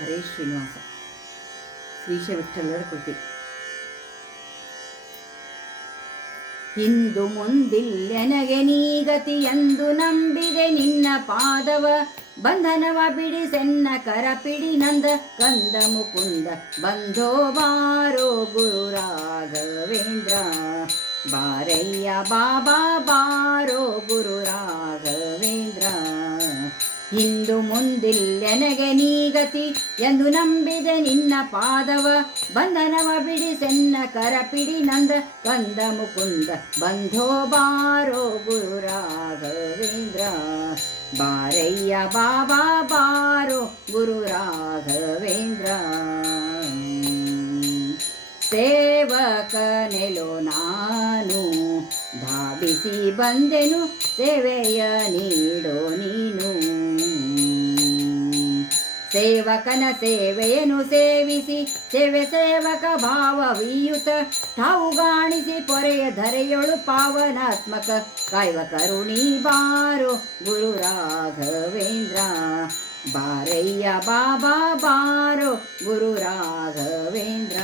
ಹರೇ ಶ್ರೀನಿವಾಸ. ಶ್ರೀಶ ವಿಠಲರ ಕೃತಿ. ಇಂದು ಮುಂದಿಲ್ಲೆನಗೆ ನೀಗತಿ ಎಂದು ನಂಬಿದೆ ನಿನ್ನ ಪಾದವ, ಬಂಧನವ ಬಿಡಿಸೆನ್ನ ಕರಪಿಡಿ ನಂದ ಕಂದ ಮುಕುಂದ ಬಂಧೋ ಬಾರೋ ಗುರು ರಾಘವೇಂದ್ರ. ಬಾರಯ್ಯ ಬಾಬಾ ಬಾರೋ ಗುರು ರಾಘವೇಂದ್ರ. ಇಂದು ಮುಂದಿಲ್ಲೆನಗೆ ನೀಗತಿ ಎಂದು ನಂಬಿದೆ ನಿನ್ನ ಪಾದವ, ಬಂಧನವ ಬಿಡಿಸೆನ್ನ ಕರಪಿಡಿ ನಂದ ಕಂದ ಮುಕುಂದ ಬಂಧೋ ಬಾರೋ ಗುರು ರಾಘವೇಂದ್ರ. ಬಾರಯ್ಯ ಬಾಬಾ ಬಾರೋ ಗುರು ರಾಘವೇಂದ್ರ. ಸೇವಕನೆಲೋ ನಾನು ಧಾವಿಸಿ ಬಂದೆನು, ಸೇವೆಯ ನೀಡೋ ನೀನು. ಸೇವಕನ ಸೇವೆಯನ್ನು ಸೇವಿಸಿ ಸೇವಕ ಭಾವವೀಯುತ ಠಾವುಗಾಣಿಸಿ ಪೊರೆಯ ಧರೆಯೊಳು ಪಾವನಾತ್ಮಕ ಕಾಯ್ವ ಕರುಣಿ ಬಾರೋ ಗುರು ರಾಘವೇಂದ್ರ. ಬಾರಯ್ಯ ಬಾಬಾ ಬಾರೋ ಗುರು ರಾಘವೇಂದ್ರ.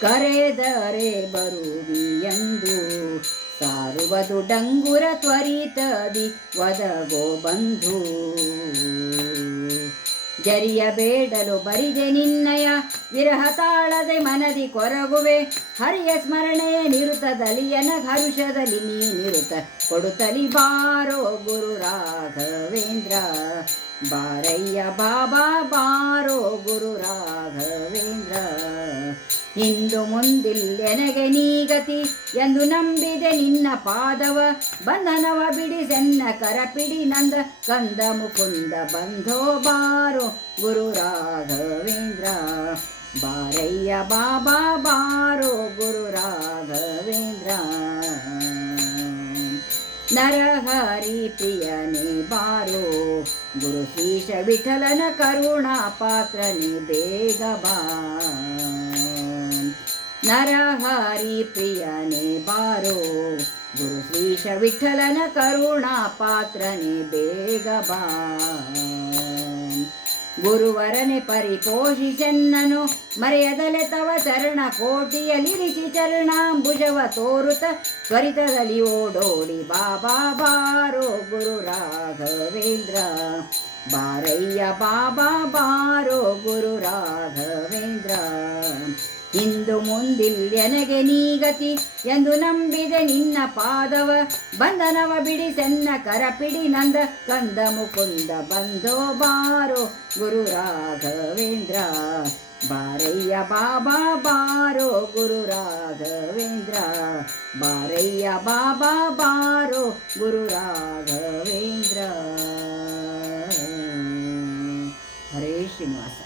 ಕರೆದರೆ ಬರುವಿಯಂದು ಸಾರುವುದು ಡಂಗುರ ತ್ವರಿತದಿ ಒದಗೋ ಬಂಧು. ಜರಿಯಬೇಡಲು ಬರಿದೆ ನಿನ್ನಯ ವಿರಹ ತಾಳದೆ ಮನದಿ ಕೊರಗುವೆ, ಹರಿಯ ಸ್ಮರಣೆ ನಿರುತದಲಿಯನ ಹರುಷದಲ್ಲಿ ನೀ ನಿರುತ ಕೊಡುತ್ತಲಿ ಬಾರೋ ಗುರು ರಾಘವೇಂದ್ರ. ಬಾರಯ್ಯ ಬಾಬಾ ಬಾರೋ ಗುರು ರಾಘವೇಂದ್ರ. ಇಂದು ಮುಂದಿಲ್ಲೆನಗೆ ನೀಗತಿ ಎಂದು ನಂಬಿದೆ ನಿನ್ನ ಪಾದವ, ಬಂಧನವ ಬಿಡಿಸೆನ್ನ ಕರಪಿಡಿ ನಂದ ಕಂದ ಮುಕುಂದ ಬಂಧೋ ಬಾರೋ ಗುರು ರಾಘವೇಂದ್ರ. ಬಾರಯ್ಯ ಬಾಬಾ ಬಾರೋ ಗುರು ರಾಘವೇಂದ್ರ. ನರಹರಿ ಪ್ರಿಯನೇ ಬಾರೋ ಗುರು ಶ್ರೀಶ ವಿಠಲನ ಕರುಣಾ ಪಾತ್ರನೇ ಬೇಗ ಬಾ. ನರಹರಿ ಪ್ರಿಯನೇ ಬಾರೋ ಗುರು ಶ್ರೀಶ ವಿಠಲನ ಕರುಣಾ ಪಾತ್ರನೇ ಬೇಗ ಬಾ. ಗುರುವರನೆ ಪರಿಪೋಷಿಸೆನ್ನನು ಮರೆಯದಲೆ ತವ ಚರಣ ಕೋಟಿಯಲಿರಿಸಿ ಚರಣಾಂಬುಜವ ತೋರುತ ತ್ವರಿತದಲ್ಲಿ ಓಡೋಡಿ ಬಾಬಾ ಬಾರೋ ಗುರು ರಾಘವೇಂದ್ರ. ಬಾರಯ್ಯ ಬಾಬಾ ಬಾರೋ ಗುರು ರಾಘವೇಂದ್ರ. ಇಂದು ಮುಂದಿಲ್ಲೆನಗೆ ನೀಗತಿ ಎಂದು ನಂಬಿದೆ ನಿನ್ನ ಪಾದವ, ಬಂಧನವ ಬಿಡಿಸೆನ್ನ ಕರಪಿಡಿ ನಂದ ಕಂದ ಮುಕುಂದ ಬಂಧೋ ಬಾರೋ ಗುರು ರಾಘವೇಂದ್ರ. ಬಾರಯ್ಯ ಬಾಬಾ ಬಾರೋ ಗುರು ರಾಘವೇಂದ್ರ. ಬಾರಯ್ಯ ಬಾಬಾ ಬಾರೋ ಗುರು ರಾಘವೇಂದ್ರ. ಹರೇ ಶ್ರೀನಿವಾಸ.